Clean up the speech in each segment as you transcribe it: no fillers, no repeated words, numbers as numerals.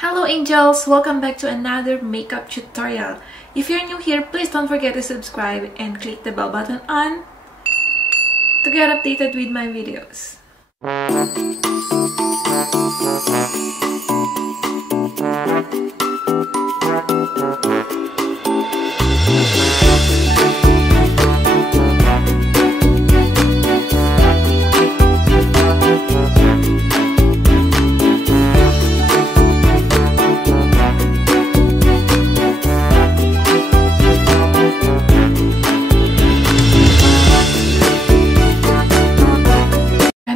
Hello angels! Welcome back to another makeup tutorial. If you're new here, please don't forget to subscribe and click the bell button on to get updated with my videos.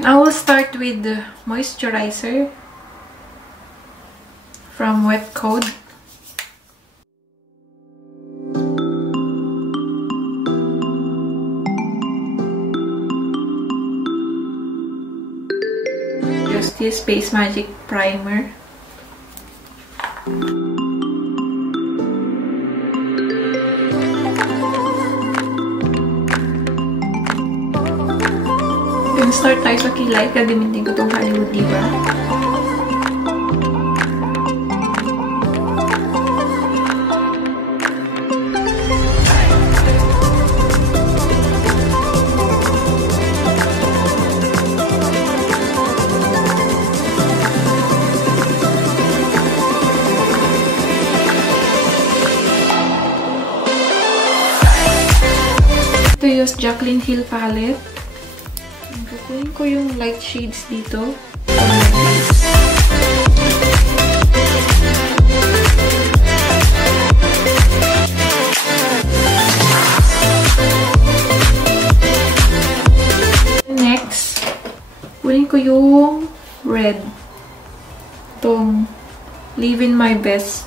I will start with the moisturizer from Wet Code. Just this Base Magic Primer. Start tayo sa kilay. Gagamitin ko itong Hollywood Diva. Ito use Jaclyn Hill palette. Kukunin ko yung light shades dito. Next, kunin ko yung red. Itong Living My Best.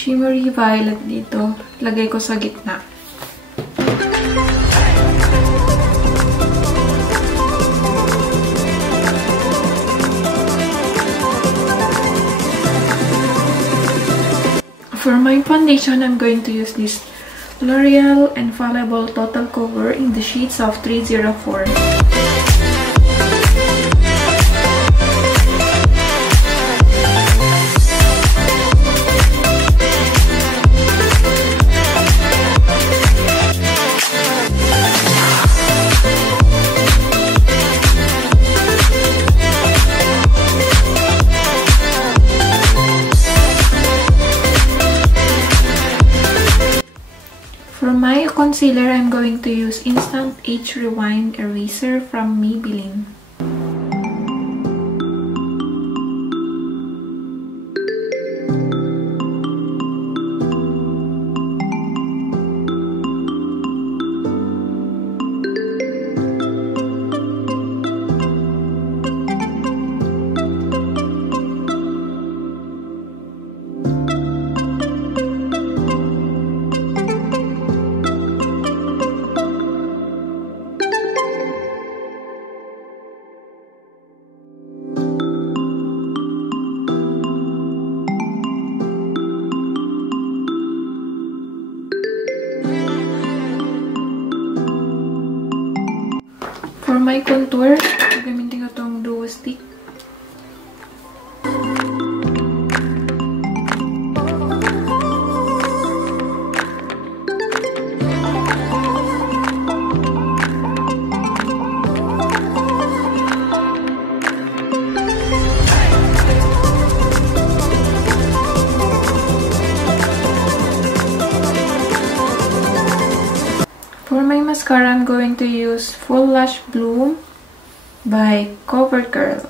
Shimmery violet dito. Lagay ko sa gitna. For my foundation, I'm going to use this L'Oreal Infallible Total Cover in the shades of 304. For my concealer, I'm going to use Instant Age Rewind Eraser from Maybelline. For my contour, gagamitin ko itong duo stick. For my mascara, I'm going to use Full Lash Bloom by CoverGirl.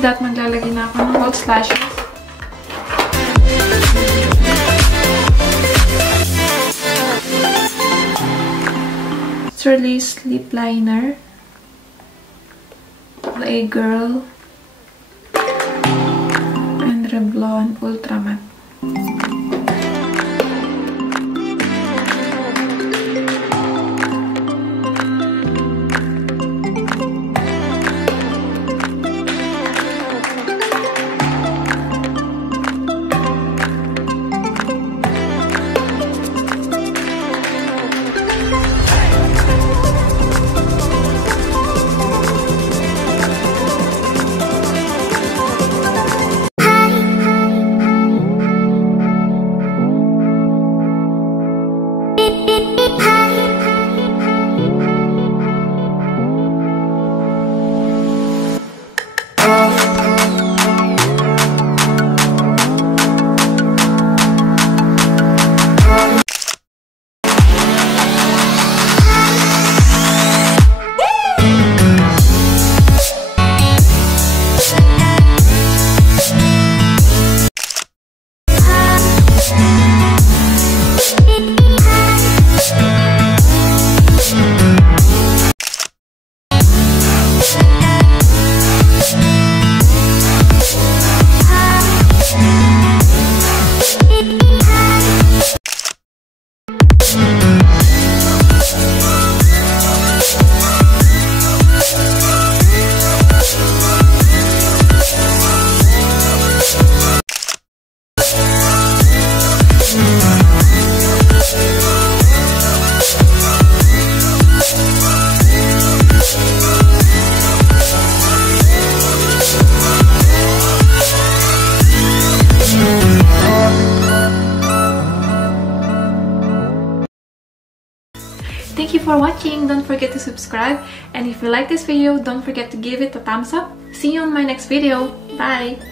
like that, maglalagay na ako ng false lashes. Lace lip liner. A Girl. And Revlon Ultra Matte. Thank you for watching. Don't forget to subscribe, and if you like this video, don't forget to give it a thumbs up. See you on my next video. Bye!